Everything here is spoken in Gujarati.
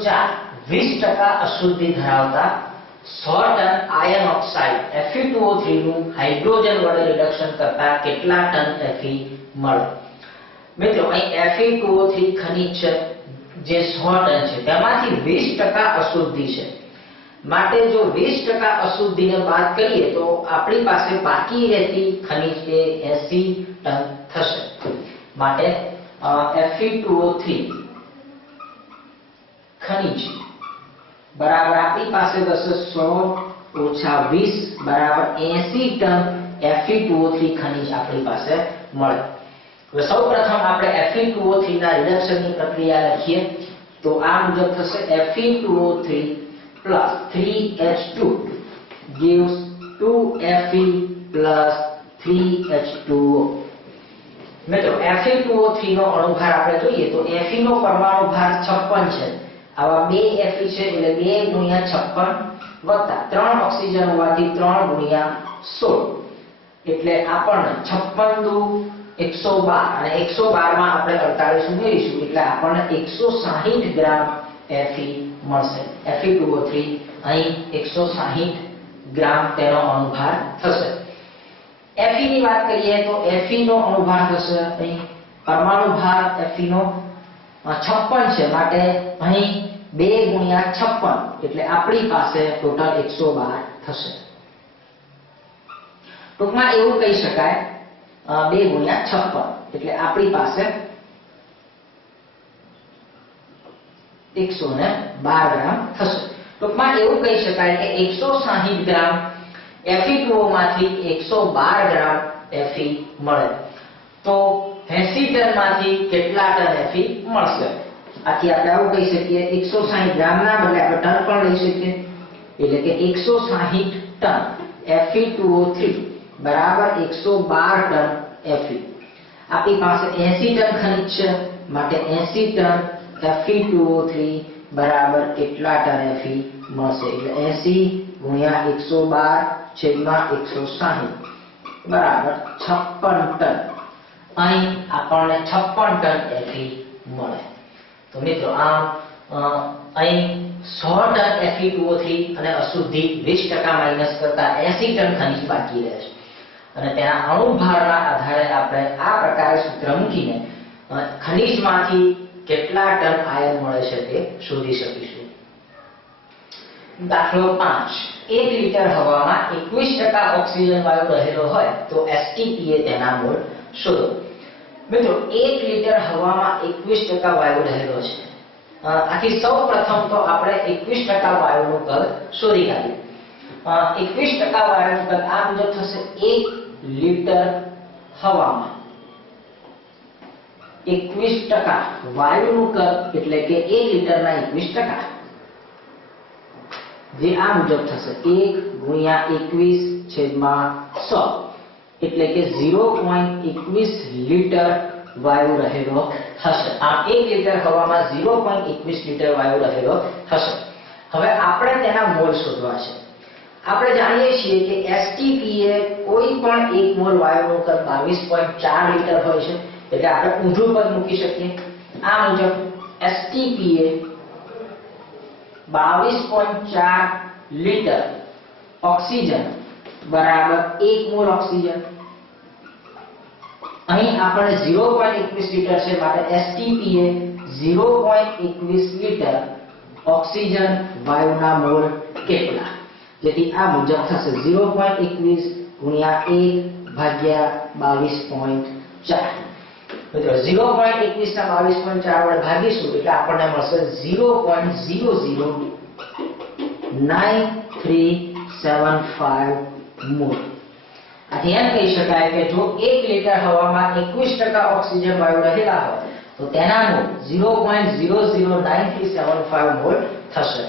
4 20% અશુદ્ધિ ધરાવતા 100 ટન આયર્ન ઓક્સાઇડ Fe2O3 નું હાઇડ્રોજન વડે રિડક્શન કરતા કેટલા ટન Fe મળે? મિત્રો અહીં Fe2O3 ખનિજ છે જે 100 ટન છે તેમાંથી 20% અશુદ્ધિ છે, માટે જો 20% અશુદ્ધિને બાદ કરીએ તો આપણી પાસે બાકી રહેતી ખનિજ એ 80 ટન થશે। માટે Fe2O3 ખનિજ બરાબર આપણી પાસે થશે 100 ઓછા 20 બરાબર 80 ટન Fe2O3 ખનિજ આપણી પાસે મળે। હવે સૌપ્રથમ આપણે Fe2O3 ના રિડક્શનની પ્રક્રિયા લખીએ તો આ મુજબ થશે Fe2O3 plus 3H2 gives 2Fe plus 3H2O। મિત્રો Fe2O3 નો અણુભાર આપણે જોઈએ તો Fe નો પરમાણુ ભાર 56 છે, આવા 2 Fe છે એટલે 2 ગુણ્યા 56 વત્તા 3 ઓક્સિજન હોવાથી 3 ગુણ્યા 16 એટલે આપણને 56 દુ 112 અને 112 માં આપણે 48 ઉમેરીશું એટલે આપણને 160 ગ્રામ Fe મળશે। Fe2O3 અહીં 160 ગ્રામ તેનો અણુભાર થશે। Fe ની વાત કરીએ તો Fe નો અણુભાર થશે અહીં પરમાણુ ભાર Fe નો 56 છે, માટે અહીં 2 ગુણ્યા 56 એટલે આપણી પાસે ટોટલ 112 થશે। ટૂંકમાં એવું કહી શકાય 2 ગુણ્યા 56 એટલે આપણી પાસે 112 ગ્રામ થશે। ટૂંકમાં એવું કહી શકાય કે 160 ગ્રામ Fe2O માંથી 112 ગ્રામ Fe મળે તો 80 ટન માંથી કેટલા ટન Fe મળશે? આથી આપણે આવું કહી શકીએ 160 ગ્રામ ના બદલે આપણે ટન પણ લઈ શકીએ એટલે કે 160 ટન Fe2O3 બરાબર 112 ટન Fe। આપણી પાસે 80 ટન ખનિજ છે માટે 80 ટન Fe2O3 બરાબર કેટલા ટન Fe મળશે એટલે 80 ગુણ્યા 112 છેદમાં 160 બરાબર 56 ટન। અહીં આપણને 56 ટન Fe મળે। તો મિત્રો આમ અહીં 100 ટન Fe2O3 અને અશુદ્ધિ 20% માઈનસ કરતા 80 ટન ખનિજ બાકી રહેશે અને તેના અણુભારના આધારે આપણે આ પ્રકારે સૂત્ર મૂકીને ખનિજમાંથી કેટલા ટન આયર્ન મળે છે તે શોધી શકીશું। દાખલો 5 1 લિટર હવામાં 21% ઓક્સિજન વાયુ રહેલો હોય તો STPA તેના મોલ શોધો। મિત્રો 1 લિટર હવામાં 21% વાયુ રહેલો છે, આથી સૌપ્રથમ તો આપણે 21% વાયુનું કદ શોધી કાઢીએ। 21% વાયુનું કદ આ મુજબ થશે 1 લિટર હવામાં 21% વાયુનું કદ એટલે કે 1 લિટરના 21% જે આ મુજબ થશે 1 ગુણ્યા 21 છેદમાં 100 એટલે કે 0.21 લિટર વાયુ રહેલો થશે। આમ 1 લિટર હવામાં 0.21 લિટર વાયુ રહેલો થશે। હવે આપણે તેના મોલ શોધવા છે। આપણે જાણીએ છીએ કે STPA કોઈ પણ 1 મોલ વાયુનું કદ 22.4 લિટર હોય છે એટલે આપણે ઊંધું પદ મૂકી શકીએ। આ મુજબ STPA 22.4 લિટર ઓક્સિજન બરાબર 1 મોલ ઓક્સિજન। અહીં આપણે 0.21 લિટર છે માટે STPA 0.21 લિટર ઓક્સિજન વાયુના મોલ કેટલા, જેથી આ મુજબ થશે 0.21 ગુણ્યા 1 ભાગ્યા 22.4। મિત્રો 0.21 ના 22.4 વડે ભાગીશું એટલે આપણને મળશે 0.00935 મોલ। આથી એમ કહી શકાય કે જો 1 લિટર હવામાં 21% ઓક્સિજન વાયુ રહેલા હોય તો તેના મોલ 0.00935 મોલ થશે।